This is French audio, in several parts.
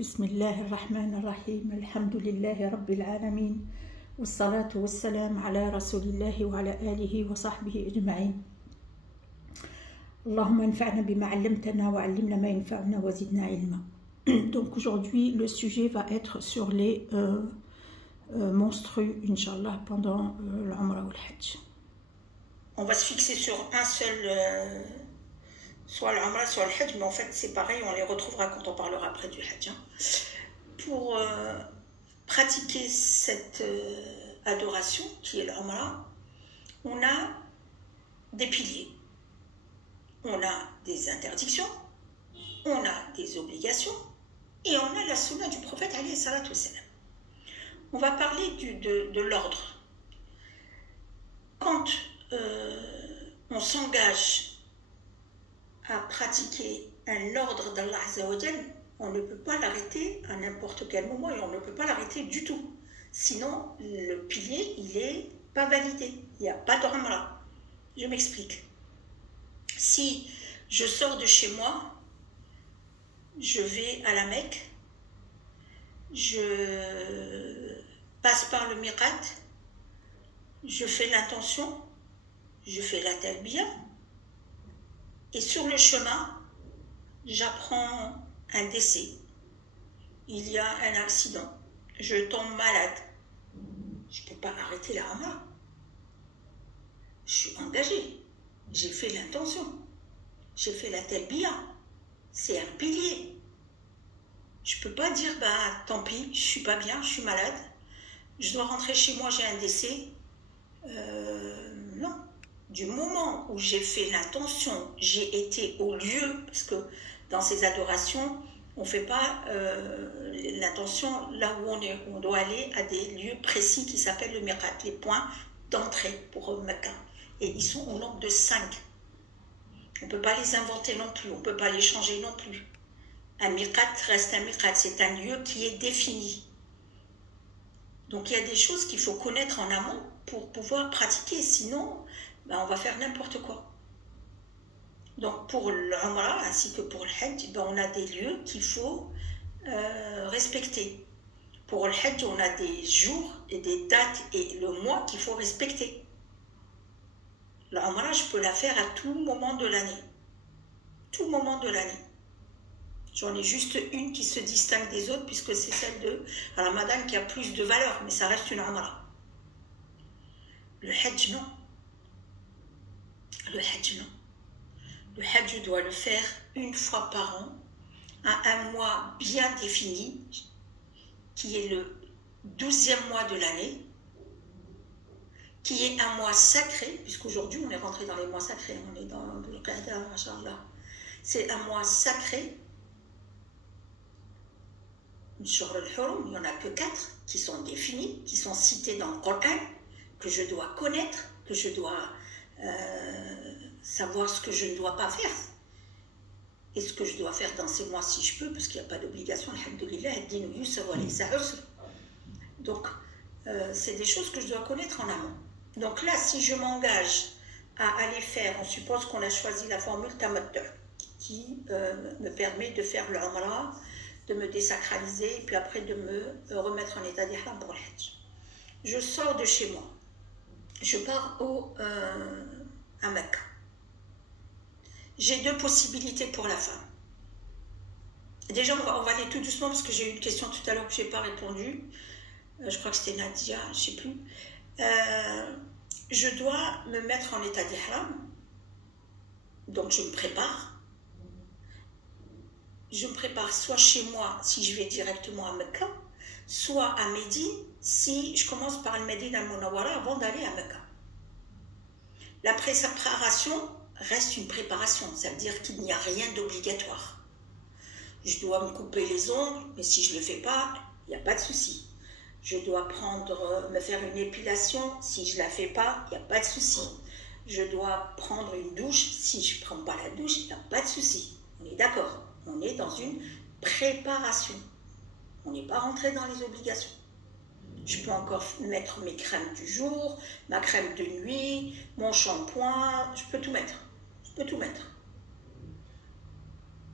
بسم الله الرحمن الرحيم الحمد لله رب العالمين والصلاة والسلام على رسول الله وعلى آله وصحبه أجمعين. اللهم انفعنا بما علمتنا وعلمنا ما ينفعنا وزدنا علما. Donc aujourd'hui le sujet va être sur les menstrues, Inch'Allah, pendant l'Umrah ou le Hajj. On va se fixer sur un seul, soit l'Umrah, soit le Hajj, mais en fait c'est pareil, on les retrouvera quand on parlera après du Hajj. Pour pratiquer cette adoration qui est l'Umrah, on a des piliers, on a des interdictions, on a des obligations et on a la sunna du prophète alayhi salatu wassalam. On va parler de l'ordre. Quand on s'engage à pratiquer un ordre d'Allah Azza wa Jal, on ne peut pas l'arrêter à n'importe quel moment et on ne peut pas l'arrêter du tout. Sinon, le pilier, il n'est pas validé. Il n'y a pas d'Umrah. Je m'explique. Si je sors de chez moi, je vais à la Mecque, je passe par le Miqat, je fais l'intention, je fais la talbiya, et sur le chemin, j'apprends un décès. Il y a un accident, je tombe malade. Je ne peux pas arrêter la Umrah. Je suis engagée, j'ai fait l'intention, j'ai fait la talbiya, c'est un pilier. Je ne peux pas dire, bah tant pis, je ne suis pas bien, je suis malade, je dois rentrer chez moi, j'ai un décès. Non. Du moment où j'ai fait l'intention, j'ai été au lieu, parce que dans ces adorations, on ne fait pas l'intention là où on est. On doit aller à des lieux précis qui s'appellent le Miqat, les points d'entrée pour Mecca. Et ils sont au nombre de 5. On ne peut pas les inventer non plus, on ne peut pas les changer non plus. Un Miqat reste un Miqat, c'est un lieu qui est défini. Donc il y a des choses qu'il faut connaître en amont pour pouvoir pratiquer, sinon ben, on va faire n'importe quoi. Donc pour l'Umrah ainsi que pour le Hajj, ben, on a des lieux qu'il faut respecter. Pour le Hajj, on a des jours et des dates et le mois qu'il faut respecter. L'Umrah, je peux la faire à tout moment de l'année. Tout moment de l'année. J'en ai juste une qui se distingue des autres puisque c'est celle de Ramadan qui a plus de valeur, mais ça reste une Umrah. Le Hajj, non. Le Hajj, non. Le Hajj, je dois le faire une fois par an, à un mois bien défini, qui est le 12e mois de l'année, qui est un mois sacré, puisqu'aujourd'hui on est rentré dans les mois sacrés, on est dans le Qa'da, machallah. C'est un mois sacré. Sur le Hurum, il n'y en a que 4 qui sont définis, qui sont cités dans le Coran, que je dois connaître, que je dois savoir ce que je ne dois pas faire et ce que je dois faire dans ces mois si je peux, parce qu'il n'y a pas d'obligation, alhamdoulilah, donc c'est des choses que je dois connaître en amont. Donc là, si je m'engage à aller faire, on suppose qu'on a choisi la formule tamattu qui me permet de faire l'Umrah, de me désacraliser et puis après de me remettre en état d'ihram pour le Hajj. Je sors de chez moi, je pars à Mecca. J'ai 2 possibilités pour la femme. Déjà, on va aller tout doucement parce que j'ai eu une question tout à l'heure que je n'ai pas répondu. Je crois que c'était Nadia, je ne sais plus. Je dois me mettre en état d'ihram. Donc je me prépare. Je me prépare soit chez moi si je vais directement à Mecca, soit à Médine si je commence par le Médine al-Munawwara avant d'aller à Mecca. La préparation reste une préparation, ça veut dire qu'il n'y a rien d'obligatoire. Je dois me couper les ongles, mais si je ne le fais pas, il n'y a pas de souci. Je dois me faire une épilation, si je ne la fais pas, il n'y a pas de souci. Je dois prendre une douche, si je ne prends pas la douche, il n'y a pas de souci. On est d'accord, on est dans une préparation. On n'est pas rentré dans les obligations. Je peux encore mettre mes crèmes du jour, ma crème de nuit, mon shampoing, je peux tout mettre. Je peux tout mettre.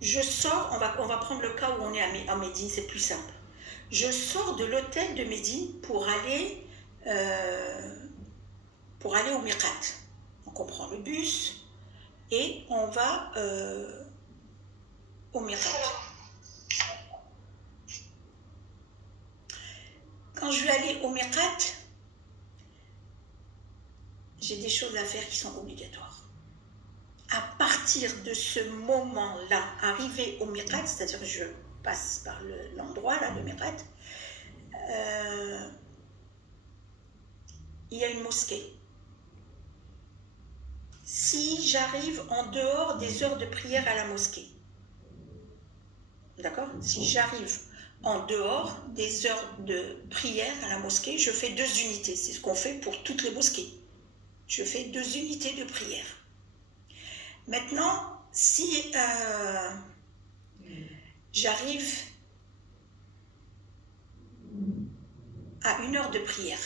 je sors, on va prendre le cas où on est à Médine, c'est plus simple. Je sors de l'hôtel de Médine pour aller au Miqat. Donc on prend le bus et on va au Miqat. Quand je vais aller au Miqat, j'ai des choses à faire qui sont obligatoires. À partir de ce moment-là, arrivé au Miqat, c'est-à-dire que je passe par l'endroit, là, le Miqat, il y a une mosquée. Si j'arrive en dehors des heures de prière à la mosquée, d'accord? Si j'arrive en dehors des heures de prière à la mosquée, je fais 2 unités. C'est ce qu'on fait pour toutes les mosquées. Je fais 2 unités de prière. Maintenant, si j'arrive à 1 heure de prière,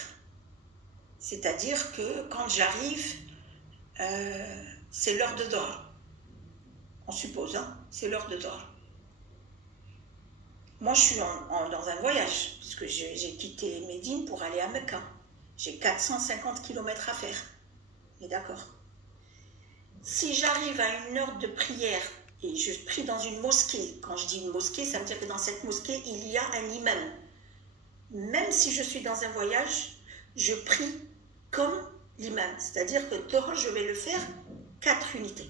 c'est-à-dire que quand j'arrive, c'est l'heure de Doha. On suppose, hein, c'est l'heure de Doha. Moi, je suis dans un voyage, parce que j'ai quitté Médine pour aller à Mecca. J'ai 450 km à faire. Mais d'accord. Si j'arrive à 1 heure de prière et je prie dans une mosquée, quand je dis une mosquée, ça veut dire que dans cette mosquée, il y a un imam. Même si je suis dans un voyage, je prie comme l'imam. C'est-à-dire que Doha, je vais le faire 4 unités.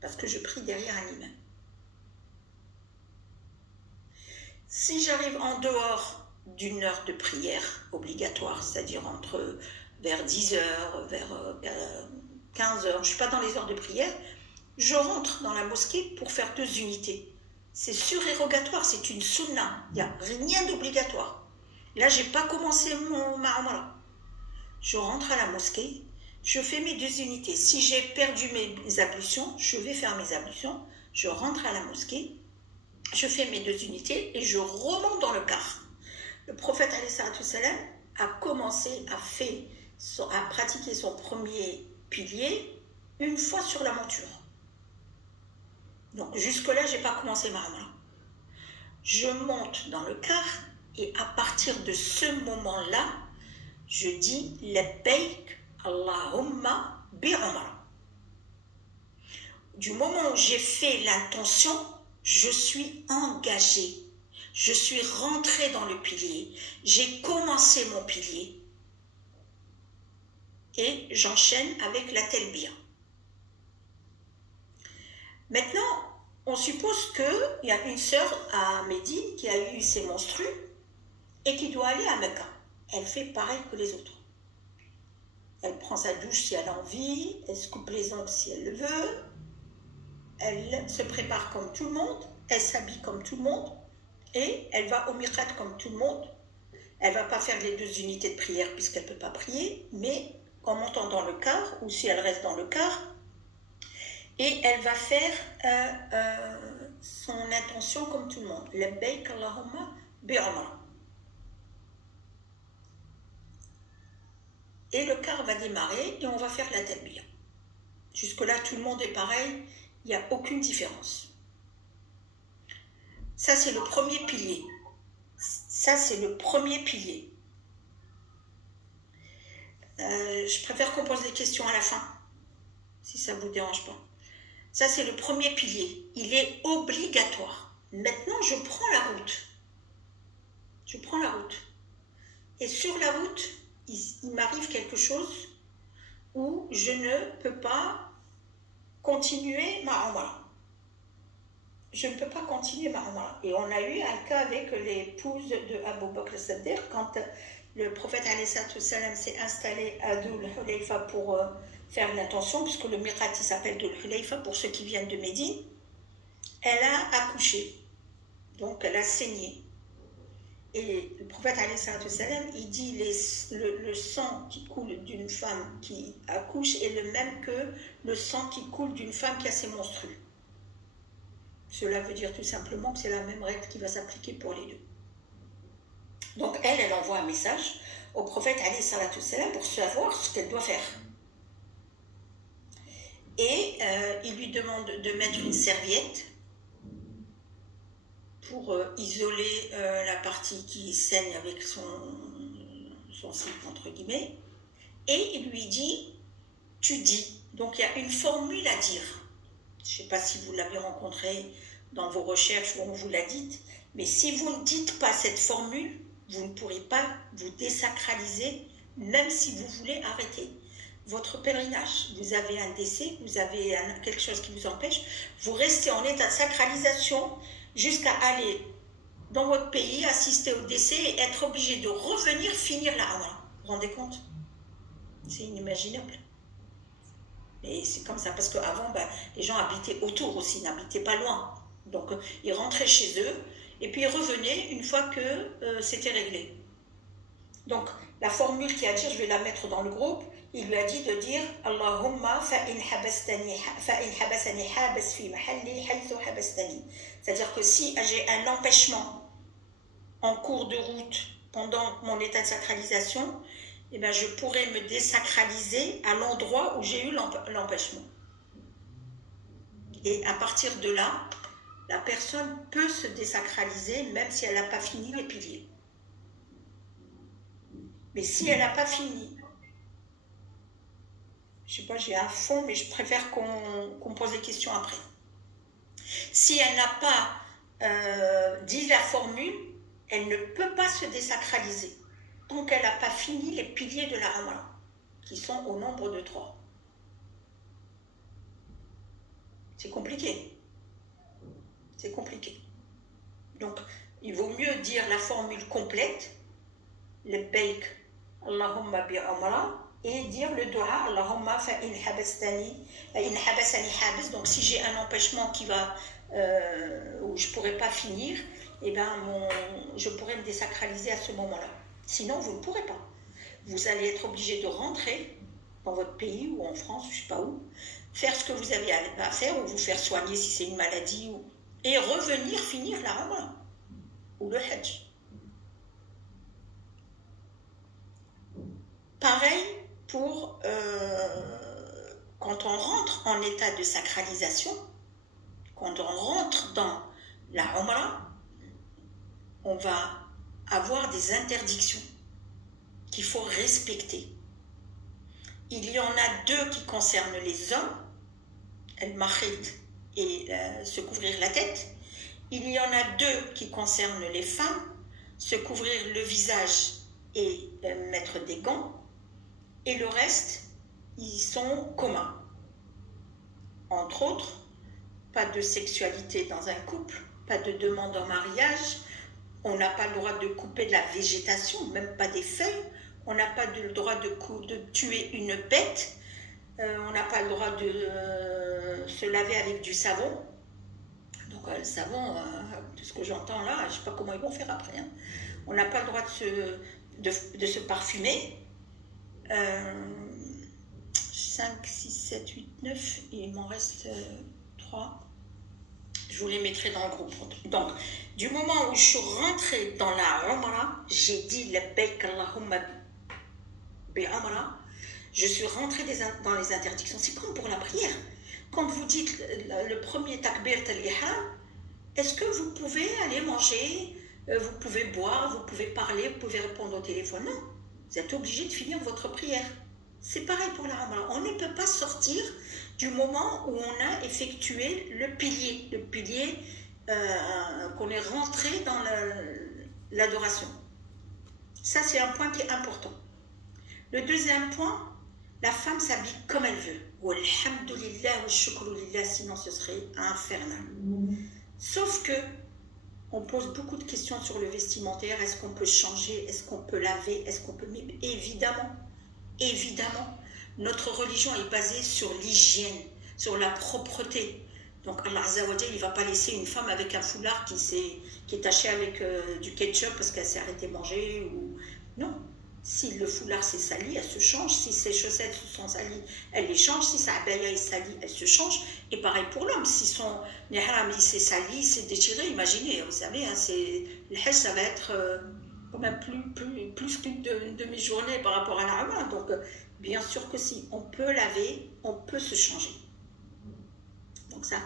Parce que je prie derrière un imam. Si j'arrive en dehors d'1 heure de prière obligatoire, c'est-à-dire vers 10 heures, vers 15 heures, je ne suis pas dans les heures de prière, je rentre dans la mosquée pour faire 2 unités. C'est surérogatoire, c'est une sunna, il n'y a rien d'obligatoire. Là, je n'ai pas commencé mon ma'amala. Je rentre à la mosquée, je fais mes 2 unités. Si j'ai perdu mes ablutions, je vais faire mes ablutions, je rentre à la mosquée, je fais mes 2 unités et je remonte dans le car. Le prophète salam a commencé à pratiquer son premier pilier 1 fois sur la monture. Donc jusque-là, je n'ai pas commencé ma ramadan. Je monte dans le car et à partir de ce moment-là, je dis Labbaik Allahumma bi Umrah. Du moment où j'ai fait l'intention, je suis engagée. Je suis rentrée dans le pilier. J'ai commencé mon pilier. Et j'enchaîne avec la telbiya. Maintenant, on suppose qu'il y a une sœur à Médine qui a eu ses menstrues et qui doit aller à Mecca. Elle fait pareil que les autres. Elle prend sa douche si elle a envie, elle se coupe les ongles si elle le veut, elle se prépare comme tout le monde, elle s'habille comme tout le monde et elle va au miqat comme tout le monde. Elle ne va pas faire les 2 unités de prière puisqu'elle ne peut pas prier, mais en montant dans le car, ou si elle reste dans le car, et elle va faire son intention comme tout le monde. Labbaik Allahumma bi Umrah. Et le car va démarrer et on va faire la talbiya. Jusque-là, tout le monde est pareil, il n'y a aucune différence. Ça, c'est le premier pilier. Ça, c'est le premier pilier. Je préfère qu'on pose des questions à la fin, si ça ne vous dérange pas. Ça, c'est le premier pilier. Il est obligatoire. Maintenant, je prends la route. Je prends la route. Et sur la route, il m'arrive quelque chose où je ne peux pas continuer ma umrah. Je ne peux pas continuer ma umrah. Et on a eu un cas avec l'épouse de Abu Bakr as-Siddiq quand le prophète salam s'est installé à Dhul Hulayfa pour faire l'intention, puisque le miqat s'appelle Dhul Hulayfa pour ceux qui viennent de Médine. Elle a accouché, donc elle a saigné. Et le prophète salam, il dit le sang qui coule d'une femme qui accouche est le même que le sang qui coule d'une femme qui a ses menstrues. Cela veut dire tout simplement que c'est la même règle qui va s'appliquer pour les deux. Donc elle envoie un message au prophète salam pour savoir ce qu'elle doit faire. Et il lui demande de mettre une serviette pour isoler la partie qui saigne avec son slip, entre guillemets, et il lui dit, tu dis. Donc il y a une formule à dire. Je ne sais pas si vous l'avez rencontrée dans vos recherches ou on vous l'a dite, mais si vous ne dites pas cette formule, vous ne pourrez pas vous désacraliser, même si vous voulez arrêter votre pèlerinage. Vous avez un décès, vous avez quelque chose qui vous empêche, vous restez en état de sacralisation jusqu'à aller dans votre pays, assister au décès et être obligé de revenir finir la Umrah. Vous vous rendez compte? C'est inimaginable. Et c'est comme ça, parce qu'avant, les gens habitaient autour aussi, n'habitaient pas loin. Donc, ils rentraient chez eux, et puis ils revenaient une fois que c'était réglé. Donc, la formule qu'il a dit, je vais la mettre dans le groupe, il lui a dit de dire « Allahumma fa'in habasani habas fi mahalli haythu habastani ». C'est-à-dire que si j'ai un empêchement en cours de route pendant mon état de sacralisation, eh bien, je pourrais me désacraliser à l'endroit où j'ai eu l'empêchement. Et à partir de là, la personne peut se désacraliser même si elle n'a pas fini les piliers. Mais si elle n'a pas fini, je ne sais pas, j'ai un fond, mais je préfère qu'on pose des questions après. Si elle n'a pas dit la formule, elle ne peut pas se désacraliser tant qu'elle n'a pas fini les piliers de la Umrah, qui sont au nombre de 3. C'est compliqué. C'est compliqué. Donc, il vaut mieux dire la formule complète, le Labbaik Allahumma bi Umrah, et dire le dua Allahumma fa'in habastani habas. Donc, si j'ai un empêchement qui va, où je ne pourrais pas finir, eh ben, je pourrais me désacraliser à ce moment-là. Sinon, vous ne pourrez pas. Vous allez être obligé de rentrer dans votre pays ou en France, je ne sais pas où, faire ce que vous avez à faire ou vous faire soigner si c'est une maladie et revenir finir la Umrah ou le Hajj. Pareil pour quand on rentre en état de sacralisation, quand on rentre dans la Umrah, on va avoir des interdictions qu'il faut respecter. Il y en a 2 qui concernent les hommes, al-mahid et se couvrir la tête. Il y en a 2 qui concernent les femmes, se couvrir le visage et mettre des gants. Et le reste, ils sont communs. Entre autres, pas de sexualité dans un couple, pas de demande en mariage, on n'a pas le droit de couper de la végétation, même pas des feuilles, on n'a pas le droit de tuer une bête, on n'a pas le droit de se laver avec du savon. Donc le savon, de ce que j'entends là, je ne sais pas comment ils vont faire après. Hein. On n'a pas le droit de se parfumer. 5, 6, 7, 8, 9, et il m'en reste 3. Je vous les mettrai dans le groupe. Donc, du moment où je suis rentrée dans la Umrah, j'ai dit Labbaik Allahumma bi Umrah, je suis rentrée dans les interdictions. C'est comme pour la prière. Quand vous dites le premier takbir al-ihram, est-ce que vous pouvez aller manger, vous pouvez boire, vous pouvez parler, vous pouvez répondre au téléphone? Non, vous êtes obligé de finir votre prière. C'est pareil pour la Umrah. On ne peut pas sortir du moment où on a effectué le pilier qu'on est rentré dans l'adoration. Ça, c'est un point qui est important. Le deuxième point, la femme s'habille comme elle veut. Walhamdulillah wa shukru lillah, sinon ce serait infernal. Sauf que on pose beaucoup de questions sur le vestimentaire. Est-ce qu'on peut changer? Est-ce qu'on peut laver? Est-ce qu'on peut... Évidemment, notre religion est basée sur l'hygiène, sur la propreté. Donc Allah Azza wa Jalla, il ne va pas laisser une femme avec un foulard qui est taché avec du ketchup parce qu'elle s'est arrêtée de manger. Non. Si le foulard s'est sali, elle se change. Si ses chaussettes se sont salies, elle les change. Si sa abaya est salie, elle se change. Et pareil pour l'homme. Si son ihram s'est sali, s'est déchiré, imaginez, vous savez, hein, le hajj, ça va être quand même plus qu'une demi-journée par rapport à la Umrah. Donc, bien sûr que si, on peut laver, on peut se changer. Donc ça,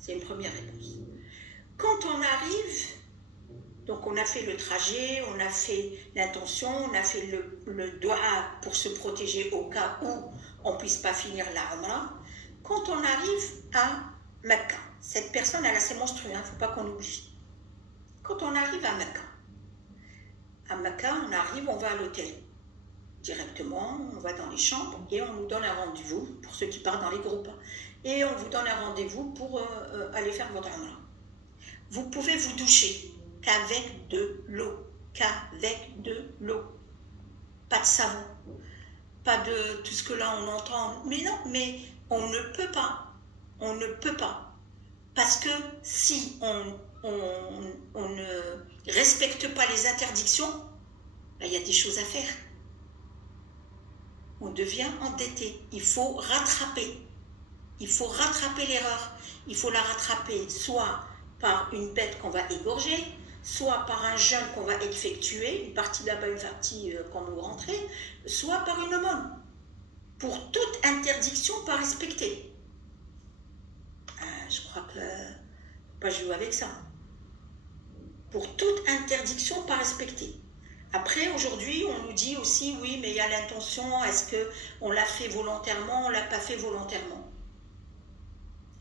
c'est une première réponse. Quand on arrive Donc on a fait le trajet, on a fait l'intention, on a fait le dua pour se protéger au cas où on ne puisse pas finir la Umrah. Quand on arrive à Mecca, cette personne elle a ses menstrues, il ne faut pas qu'on oublie. Quand on arrive à Mecca on arrive, on va à l'hôtel. Directement, on va dans les chambres et on nous donne un rendez-vous, pour ceux qui partent dans les groupes, et on vous donne un rendez-vous pour aller faire votre Umrah. Vous pouvez vous doucher qu'avec de l'eau, pas de savon, pas de tout ce que là on entend, mais non, mais on ne peut pas, parce que si on ne respecte pas les interdictions, ben, il y a des choses à faire. On devient endetté, il faut rattraper l'erreur, il faut la rattraper soit par une bête qu'on va égorger, soit par un jeûne qu'on va effectuer, une partie là-bas, une partie quand nous rentrons, soit par une aumône, pour toute interdiction pas respectée. Je crois que pas jouer avec ça. Pour toute interdiction pas respectée. Après, aujourd'hui, on nous dit aussi, oui, mais il y a l'intention, est-ce qu'on l'a fait volontairement, on ne l'a pas fait volontairement.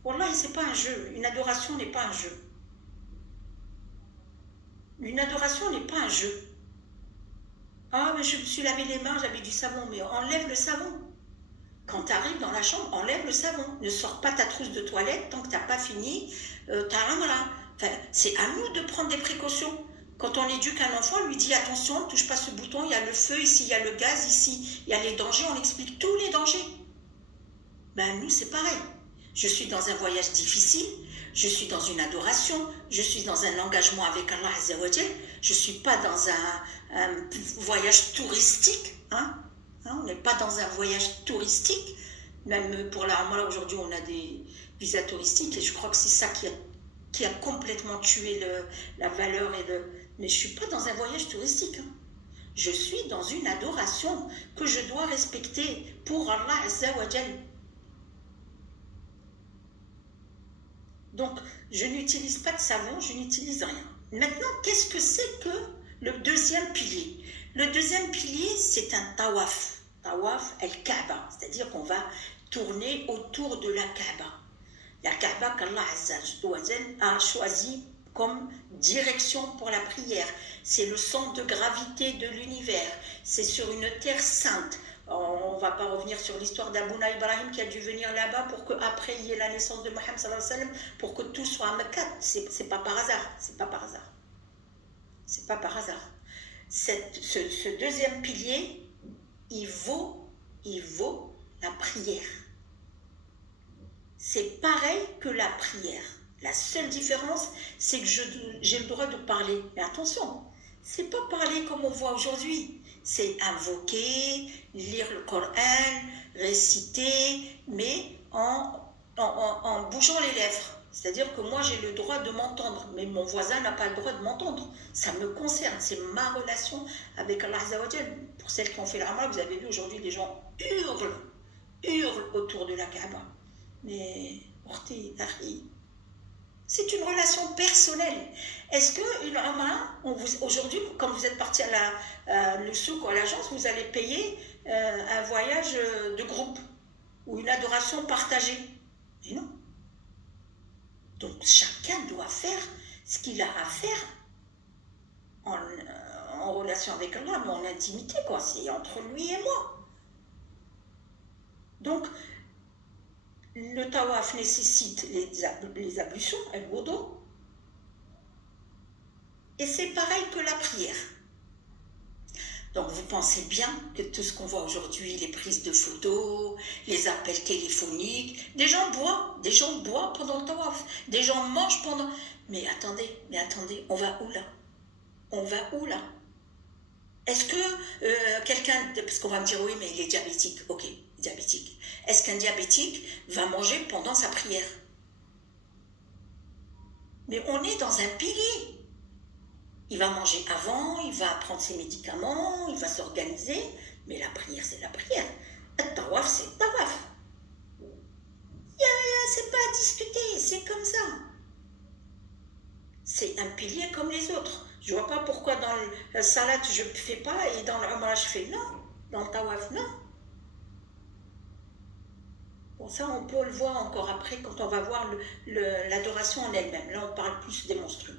Wallah, c'est pas un jeu, une adoration n'est pas un jeu. Une adoration n'est pas un jeu. Ah, mais je me suis lavé les mains, j'avais du savon, mais enlève le savon. Quand tu arrives dans la chambre, enlève le savon. Ne sors pas ta trousse de toilette tant que tu n'as pas fini ta Umrah. Enfin, c'est à nous de prendre des précautions. Quand on éduque un enfant, on lui dit attention, ne touche pas ce bouton, il y a le feu, ici il y a le gaz, ici il y a les dangers, on explique tous les dangers. Ben nous c'est pareil. Je suis dans un voyage difficile, je suis dans une adoration, je suis dans un engagement avec Allah Azza wa Jal, je ne suis pas dans un voyage touristique, on n'est pas dans un voyage touristique, même pour la Umrah aujourd'hui on a des visas touristiques et je crois que c'est ça qui a complètement tué la valeur mais je ne suis pas dans un voyage touristique, je suis dans une adoration que je dois respecter pour Allah Azza wa Jal. Donc, je n'utilise pas de savon, je n'utilise rien. Maintenant, qu'est-ce que c'est que le deuxième pilier? Le deuxième pilier, c'est un tawaf. Tawaf el-Kaaba, c'est-à-dire qu'on va tourner autour de la Kaaba. La Kaaba qu'Allah Azza wa Jal a choisi comme direction pour la prière. C'est le centre de gravité de l'univers. C'est sur une terre sainte. On ne va pas revenir sur l'histoire d'Abouna Ibrahim qui a dû venir là-bas pour qu'après il y ait la naissance de Mohammed sallallahu alayhi wa sallam, pour que tout soit à Mecca. C'est pas par hasard. C'est pas par hasard. C'est pas par hasard. Ce deuxième pilier, il vaut la prière. C'est pareil que la prière. La seule différence, c'est que j'ai le droit de parler. Mais attention, c'est pas parler comme on voit aujourd'hui. C'est invoquer, lire le Coran, réciter, mais en bougeant les lèvres. C'est-à-dire que moi, j'ai le droit de m'entendre, mais mon voisin n'a pas le droit de m'entendre. Ça me concerne, c'est ma relation avec Allah Azza wa Jal. Pour celles qui ont fait la Umrah, vous avez vu aujourd'hui, les gens hurlent autour de la Kaaba. Mais, c'est une relation personnelle. Est-ce qu'une Umrah, aujourd'hui, quand vous êtes parti à le souk ou à l'agence, vous allez payer un voyage de groupe ou une adoration partagée? Mais non. Donc chacun doit faire ce qu'il a à faire en relation avec Allah, mais en intimité, quoi. C'est entre lui et moi. Donc, le tawaf nécessite les ablutions, el wudu, et c'est pareil que la prière. Donc vous pensez bien que tout ce qu'on voit aujourd'hui, les prises de photos, les appels téléphoniques, des gens boivent pendant le tawaf, des gens mangent pendant... Mais attendez, on va où là? Est-ce que quelqu'un... Parce qu'on va me dire, oui, mais il est diabétique. Ok, diabétique. Est-ce qu'un diabétique va manger pendant sa prière? Mais on est dans un pilier. Il va manger avant, il va prendre ses médicaments, il va s'organiser. Mais la prière, c'est la prière. Le tawaf, c'est le tawaf. C'est pas à discuter, c'est comme ça. C'est un pilier comme les autres. Je ne vois pas pourquoi dans le salat je ne fais pas et dans le umrah je fais. Non, dans le tawaf, non. Bon, ça, on peut le voir encore après quand on va voir l'adoration en elle-même. Là, on parle plus des monstrues.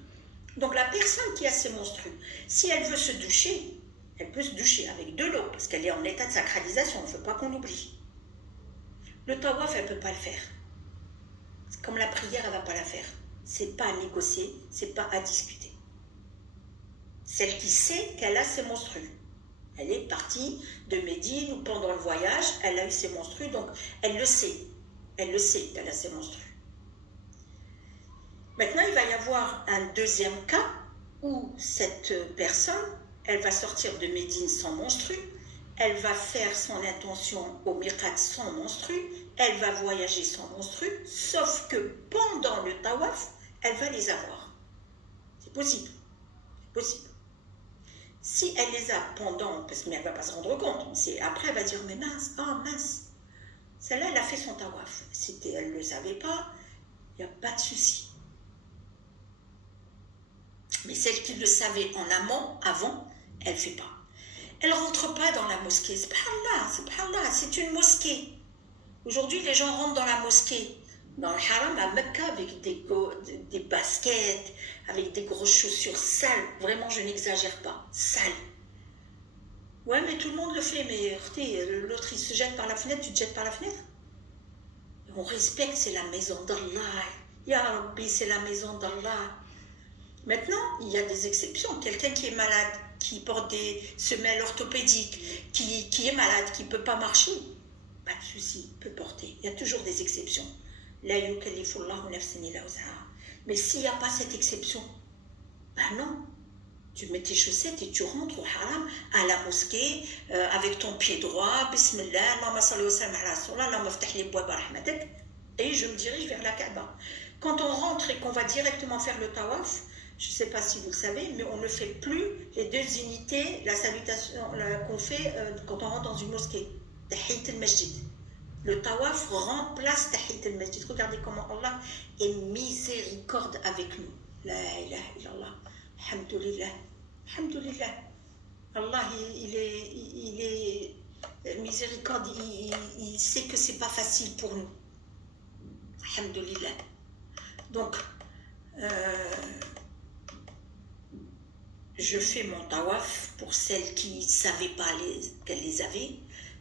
Donc, la personne qui a ses monstrues, si elle veut se doucher, elle peut se doucher avec de l'eau, parce qu'elle est en état de sacralisation, il ne faut pas qu'on oublie. Le tawaf, elle ne peut pas le faire. Comme la prière, elle ne va pas la faire. Ce n'est pas à négocier, ce n'est pas à discuter. Celle qui sait qu'elle a ses monstrues. Elle est partie de Médine ou pendant le voyage, elle a eu ses menstrues, donc elle le sait. Elle le sait qu'elle a ses menstrues. Maintenant, il va y avoir un deuxième cas où cette personne, elle va sortir de Médine sans menstrues, elle va faire son intention au miqat sans menstrues, elle va voyager sans menstrues, sauf que pendant le tawaf, elle va les avoir. C'est possible. C'est possible. Si elle les a pendant, parce qu'elle ne va pas se rendre compte, après elle va dire, mais mince, mince, celle-là elle a fait son tawaf, elle ne le savait pas, il n'y a pas de souci. Mais celle qui le savait en amont, avant, elle ne fait pas. Elle ne rentre pas dans la mosquée, subhanallah, c'est une mosquée. Aujourd'hui les gens rentrent dans la mosquée, dans le haram à Mecca avec des baskets, avec des grosses chaussures sales. Vraiment, je n'exagère pas. Sales. Ouais, mais tout le monde le fait. Mais l'autre, il se jette par la fenêtre, tu te jettes par la fenêtre. On respecte, c'est la maison d'Allah. Ya Rabbi, c'est la maison d'Allah. Maintenant, il y a des exceptions. Quelqu'un qui est malade, qui porte des semelles orthopédiques, qui est malade, qui ne peut pas marcher, pas de souci, il peut porter. Il y a toujours des exceptions. Mais s'il n'y a pas cette exception, ben non, tu mets tes chaussettes et tu rentres au haram, à la mosquée, avec ton pied droit, bismillah, et je me dirige vers la Kaaba. Quand on rentre et qu'on va directement faire le tawaf, je ne sais pas si vous le savez, mais on ne fait plus les deux unités, la salutation qu'on fait quand on rentre dans une mosquée, Tahiyat al-Masjid. Le tawaf remplace Tahiyat al-Masjid. Regardez comment Allah est miséricorde avec nous. La ilaha illallah. Alhamdulillah. Alhamdulillah. Allah, il est miséricorde. Il sait que c'est pas facile pour nous. Alhamdulillah. Donc, je fais mon tawaf pour celles qui ne savaient pas qu'elles les avaient,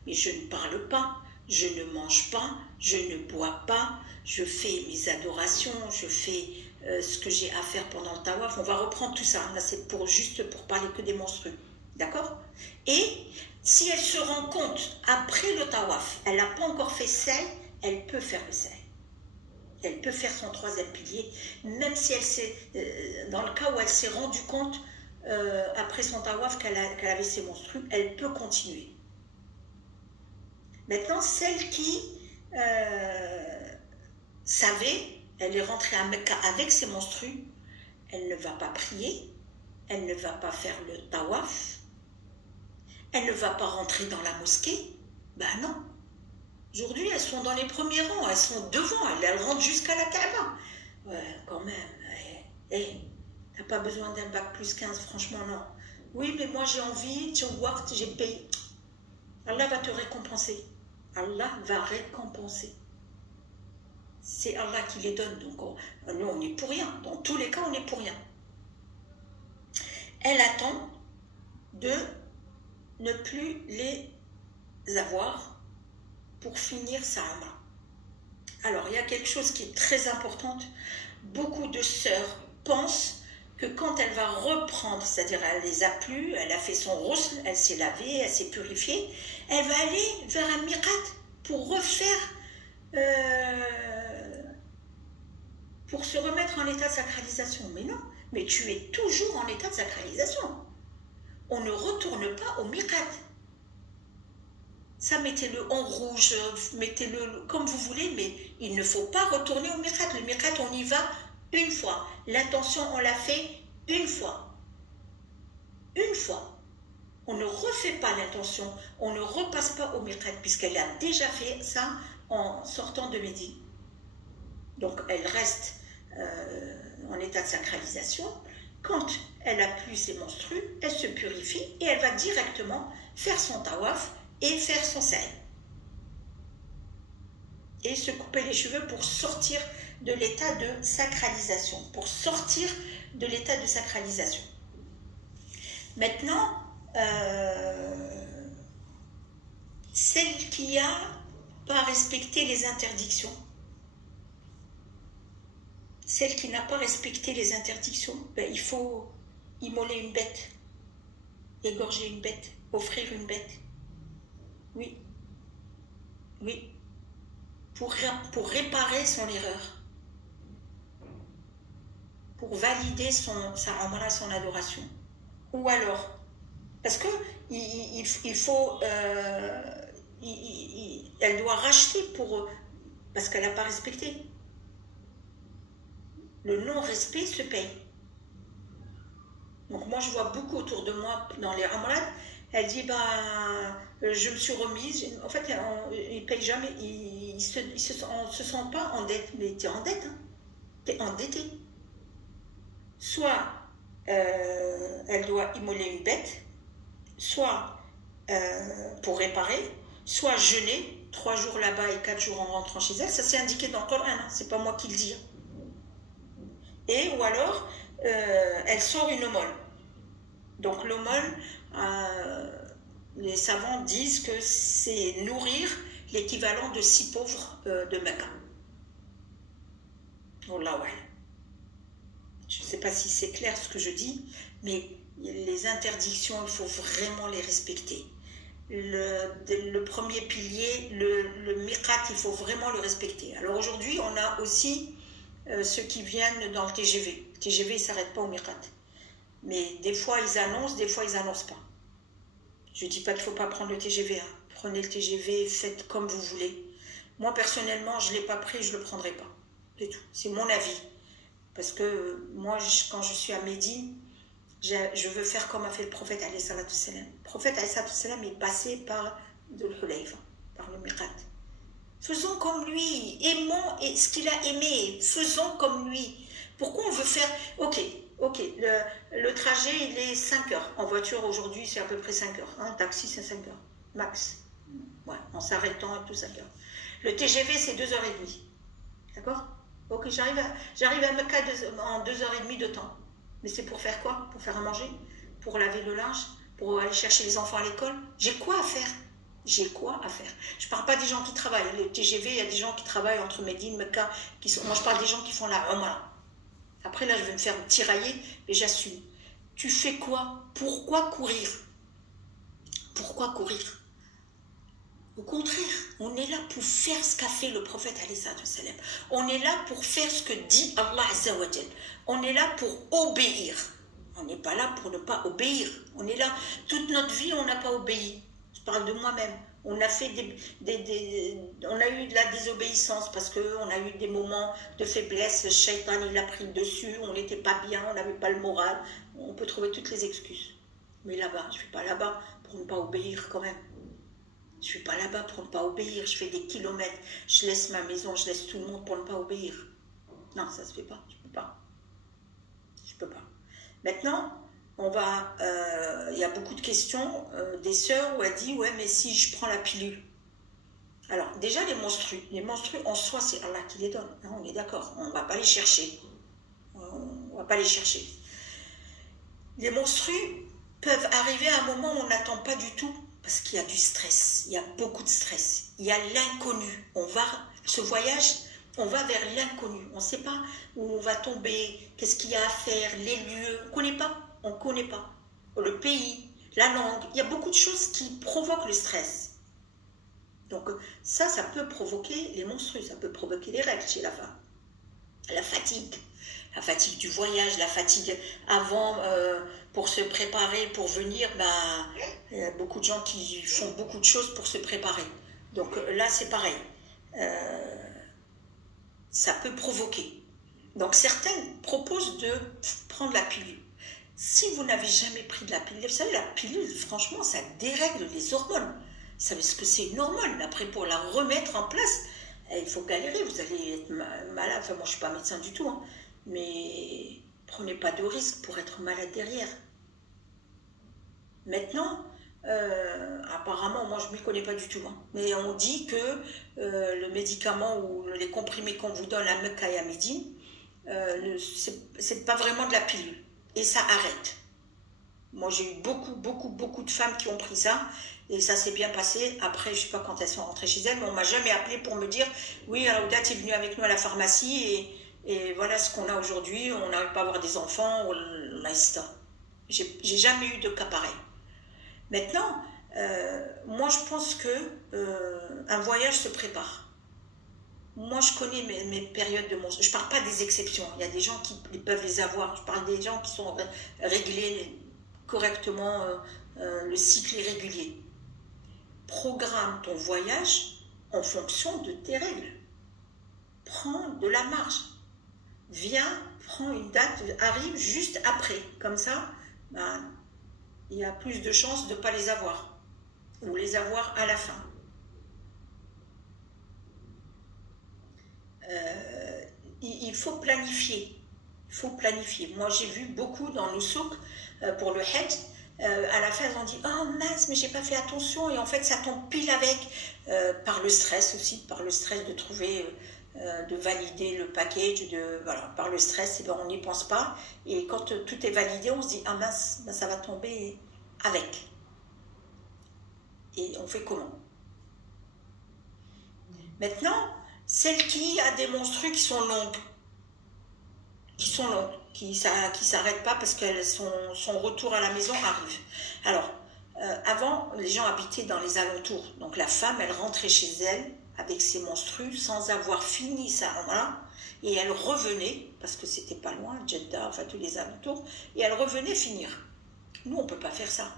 mais je ne parle pas. Je ne mange pas, je ne bois pas, je fais mes adorations, je fais ce que j'ai à faire pendant le tawaf. On va reprendre tout ça, là c'est juste pour parler que des menstrues, d'accord? Et si elle se rend compte, après le tawaf, elle n'a pas encore fait sa'i, elle peut faire le sa'i. Elle peut faire son troisième pilier, même si elle s'est, dans le cas où elle s'est rendue compte, après son tawaf, qu'elle avait ses menstrues, elle peut continuer. Maintenant, celle qui savait, elle est rentrée à Mecca avec ses menstrues, elle ne va pas prier, elle ne va pas faire le tawaf, elle ne va pas rentrer dans la mosquée. Ben non. Aujourd'hui, elles sont dans les premiers rangs, elles sont devant, elles rentrent jusqu'à la Kaaba. Ouais, quand même. T'as pas besoin d'un bac plus 15, franchement, non. Oui, mais moi j'ai envie, j'ai payé. Allah va te récompenser. Allah va récompenser. C'est Allah qui les donne. Donc, nous, on n'est pour rien. Dans tous les cas, on n'est pour rien. Elle attend de ne plus les avoir pour finir sa umrah. Alors, il y a quelque chose qui est très important. Beaucoup de sœurs pensent que quand elle va reprendre, c'est-à-dire elle les a plus, elle a fait son ghusl, elle s'est lavée, elle s'est purifiée, elle va aller vers un miqat pour refaire, pour se remettre en état de sacralisation. Mais non, mais tu es toujours en état de sacralisation. On ne retourne pas au miqat. Ça, mettez-le en rouge, mettez-le comme vous voulez, mais il ne faut pas retourner au miqat. Le miqat, on y va une fois. L'intention, on l'a fait une fois. Une fois. On ne refait pas l'intention, on ne repasse pas au miqat, puisqu'elle a déjà fait ça en sortant de Médine. Donc elle reste en état de sacralisation, Quand elle a plus ses menstrues, elle se purifie et elle va directement faire son tawaf et faire son sa'i. Et se couper les cheveux pour sortir de l'état de sacralisation. Pour sortir de l'état de sacralisation. Maintenant, celle qui a pas respecté les interdictions, celle qui n'a pas respecté les interdictions, ben, il faut immoler une bête, égorger une bête, offrir une bête. Oui, oui, pour réparer son erreur, pour valider sa amara, son adoration. Ou alors, parce que il faut, elle doit racheter parce qu'elle n'a pas respecté. Le non-respect se paye. Donc moi, je vois beaucoup autour de moi dans les amrad, elle dit, je me suis remise. En fait, ils ne payent jamais, on ne se sent pas en dette. Mais tu es en dette, hein. Tu es endetté. Soit elle doit immoler une bête, soit pour réparer, soit jeûner 3 jours là-bas et 4 jours en rentrant chez elle. Ça c'est indiqué dans le Coran, hein, c'est pas moi qui le dis. Ou alors elle sort une aumône. Donc l'aumône, les savants disent que c'est nourrir l'équivalent de 6 pauvres de Mecca. Wallah ouais. Je ne sais pas si c'est clair ce que je dis, mais les interdictions, il faut vraiment les respecter. Le premier pilier, le miqat, il faut vraiment le respecter. Alors aujourd'hui, on a aussi ceux qui viennent dans le TGV. Le TGV, il ne s'arrête pas au miqat. Mais des fois, ils annoncent, des fois, ils n'annoncent pas. Je ne dis pas qu'il ne faut pas prendre le TGV. Hein. Prenez le TGV, faites comme vous voulez. Moi, personnellement, je ne l'ai pas pris, je ne le prendrai pas. C'est tout. C'est mon avis. Parce que moi, quand je suis à Médine, je veux faire comme a fait le prophète alayhi salatu salam. Le prophète alayhi salatu salam est passé par Dhul Hulayfa, par le Miqat. Faisons comme lui, aimons ce qu'il a aimé, faisons comme lui. Pourquoi on veut faire... Ok, le trajet, il est 5 heures. En voiture, aujourd'hui, c'est à peu près 5 heures. En taxi, c'est 5 heures, max. Ouais, en s'arrêtant et tout, 5 heures. Le TGV, c'est 2h30. D'accord? Ok, j'arrive à Mecca en 2h30 de temps. Mais c'est pour faire quoi? Pour faire à manger? Pour laver le linge? Pour aller chercher les enfants à l'école? J'ai quoi à faire? J'ai quoi à faire? Je ne parle pas des gens qui travaillent. Le TGV, il y a des gens qui travaillent entre Médine, Mecca. Moi, je parle des gens qui font la Umrah. Après, là, je vais me faire tirailler, mais j'assume. Tu fais quoi? Pourquoi courir? Pourquoi courir? Au contraire, on est là pour faire ce qu'a fait le prophète alayhi salam. On est là pour faire ce que dit Allah azza wa jal. On est là pour obéir. On n'est pas là pour ne pas obéir. On est là, toute notre vie, on n'a pas obéi. Je parle de moi-même. On a fait on a eu de la désobéissance parce qu'on a eu des moments de faiblesse. Le shaitan, il a pris dessus. On n'était pas bien, on n'avait pas le moral. On peut trouver toutes les excuses. Mais là-bas, je ne suis pas là-bas pour ne pas obéir quand même. Je ne suis pas là-bas pour ne pas obéir. Je fais des kilomètres. Je laisse ma maison, je laisse tout le monde pour ne pas obéir. Non, ça ne se fait pas. Je ne peux pas. Je ne peux pas. Maintenant, il y a beaucoup de questions des sœurs où elle dit, ouais, mais si je prends la pilule. Alors, déjà, les menstrues en soi, c'est Allah qui les donne. Non, on est d'accord. On ne va pas les chercher. On ne va pas les chercher. Les menstrues peuvent arriver à un moment où on n'attend pas du tout. Parce qu'il y a du stress, il y a beaucoup de stress, il y a l'inconnu. Ce voyage, on va vers l'inconnu. On ne sait pas où on va tomber, qu'est-ce qu'il y a à faire, les lieux. On ne connaît pas. Le pays, la langue. Il y a beaucoup de choses qui provoquent le stress. Donc ça peut provoquer les menstrues, ça peut provoquer les règles chez la femme. La fatigue du voyage, la fatigue avant... pour se préparer, pour venir, il y a beaucoup de gens qui font beaucoup de choses pour se préparer. Donc là, c'est pareil. Ça peut provoquer. Donc certaines proposent de prendre la pilule. Si vous n'avez jamais pris de la pilule, vous savez, la pilule, franchement, ça dérègle les hormones. Vous savez ce que c'est une hormone. Après, pour la remettre en place, il faut galérer. Vous allez être malade. Enfin, moi, je ne suis pas médecin du tout, hein. Mais Prenez pas de risque pour être malade derrière. Maintenant, apparemment, moi je ne m'y connais pas du tout, hein, mais on dit que le médicament ou les comprimés qu'on vous donne à Mecca et à Médine, c'est pas vraiment de la pilule et ça arrête. Moi j'ai eu beaucoup de femmes qui ont pris ça et ça s'est bien passé. Après, je sais pas quand elles sont rentrées chez elles, mais on m'a jamais appelé pour me dire oui, Raoudat est venue avec nous à la pharmacie et voilà ce qu'on a aujourd'hui, on n'arrive pas à avoir des enfants, on a ça. J'ai jamais eu de cas pareil. Maintenant, moi je pense que un voyage se prépare. Moi je connais mes périodes de monstres. Je ne parle pas des exceptions. Il y a des gens qui peuvent les avoir. Je parle des gens qui sont réglés correctement, le cycle est régulier. Programme ton voyage en fonction de tes règles. Prends de la marge. Viens, prends une date, arrive juste après. Comme ça, ben, il y a plus de chances de ne pas les avoir. Ou les avoir à la fin. Il faut planifier. Il faut planifier. Moi, j'ai vu beaucoup dans nos souks pour le Hajj. À la fin, on dit « Oh mince, mais j'ai pas fait attention ». Et en fait, ça tombe pile avec, par le stress aussi, par le stress de trouver, de valider le package, voilà, par le stress, et ben, on n'y pense pas. Et quand tout est validé, on se dit « Ah mince, ben, ça va tomber avec ». Et on fait comment? Maintenant, celle qui a des menstrues qui sont longues, qui ne s'arrêtent pas parce que son retour à la maison arrive. Alors, avant, les gens habitaient dans les alentours. Donc la femme, elle rentrait chez elle avec ses menstrues sans avoir fini ça, voilà. Et elle revenait, parce que c'était pas loin, Jeddah, enfin tous les alentours, et elle revenait finir. Nous, on ne peut pas faire ça.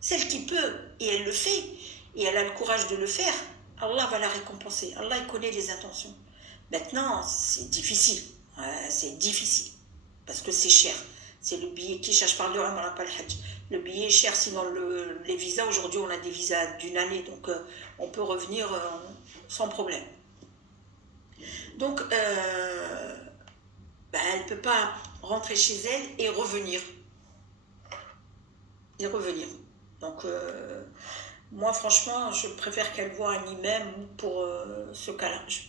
Celle qui peut, et elle le fait, et elle a le courage de le faire, Allah va la récompenser. Allah, il connaît les intentions. Maintenant, c'est difficile. C'est difficile. Parce que c'est cher. C'est le billet qui cherche par le Umrah, pas le Hajj. Le billet est cher, sinon les visas, aujourd'hui, on a des visas d'une année, donc on peut revenir sans problème. Donc, elle ne peut pas rentrer chez elle et revenir. Donc, moi, franchement, je préfère qu'elle voie un imam pour ce cas-là. Je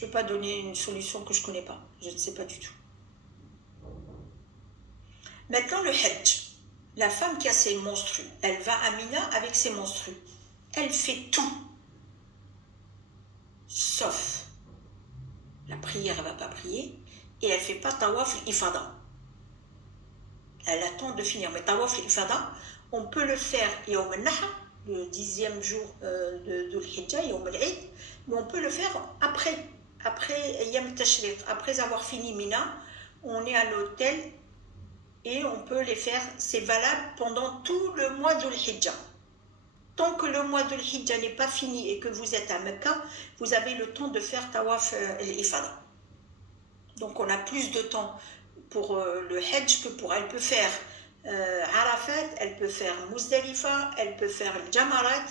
peux pas donner une solution que je ne connais pas. Je ne sais pas du tout. Maintenant, le Hajj. La femme qui a ses menstrues, elle va à Mina avec ses menstrues. Elle fait tout. Sauf la prière, elle ne va pas prier. Et elle ne fait pas tawaf l'ifada. Elle attend de finir. Mais tawaf l'ifada, on peut le faire Yawm al-Nahr, le 10e jour de l'Hijjah, Yawm al-Eid, mais on peut le faire après Yawm al-Tashriq, après avoir fini Mina, on est à l'hôtel et on peut les faire, c'est valable pendant tout le mois de l'Hijjah. Tant que le mois de l'Hijjah n'est pas fini et que vous êtes à Mecca, vous avez le temps de faire Tawaf al-Ifada. Donc on a plus de temps pour le Hajj que pour elle peut faire Arafat, elle peut faire Muzdalifa, elle peut faire le Jamarat,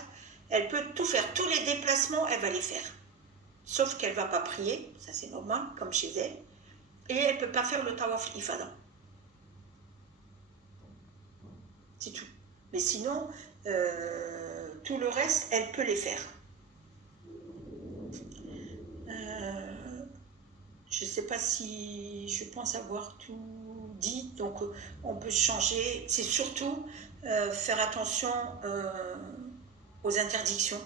elle peut tout faire, tous les déplacements, elle va les faire. Sauf qu'elle ne va pas prier, ça c'est normal, comme chez elle, et elle ne peut pas faire le Tawaf l'Ifada. C'est tout. Mais sinon, tout le reste, elle peut les faire. Je ne sais pas si je pense avoir tout dit, donc on peut changer. C'est surtout faire attention aux interdictions.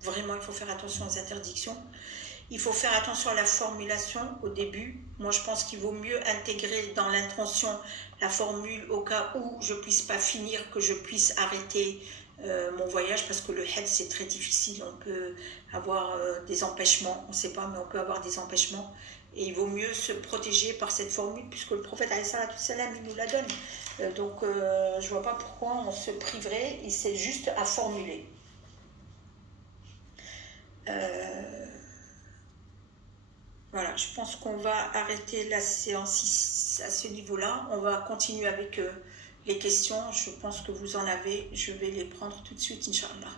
Vraiment, il faut faire attention aux interdictions. Il faut faire attention à la formulation au début. Moi, je pense qu'il vaut mieux intégrer dans l'intention la formule au cas où je ne puisse pas finir, que je puisse arrêter mon voyage, parce que le Hajj, c'est très difficile. On peut avoir des empêchements, on ne sait pas, mais on peut avoir des empêchements. Et il vaut mieux se protéger par cette formule, puisque le prophète, il nous la donne. Donc, je ne vois pas pourquoi on se priverait, et c'est juste à formuler. Voilà, je pense qu'on va arrêter la séance à ce niveau-là. On va continuer avec les questions. Je pense que vous en avez. Je vais les prendre tout de suite, Inch'Allah.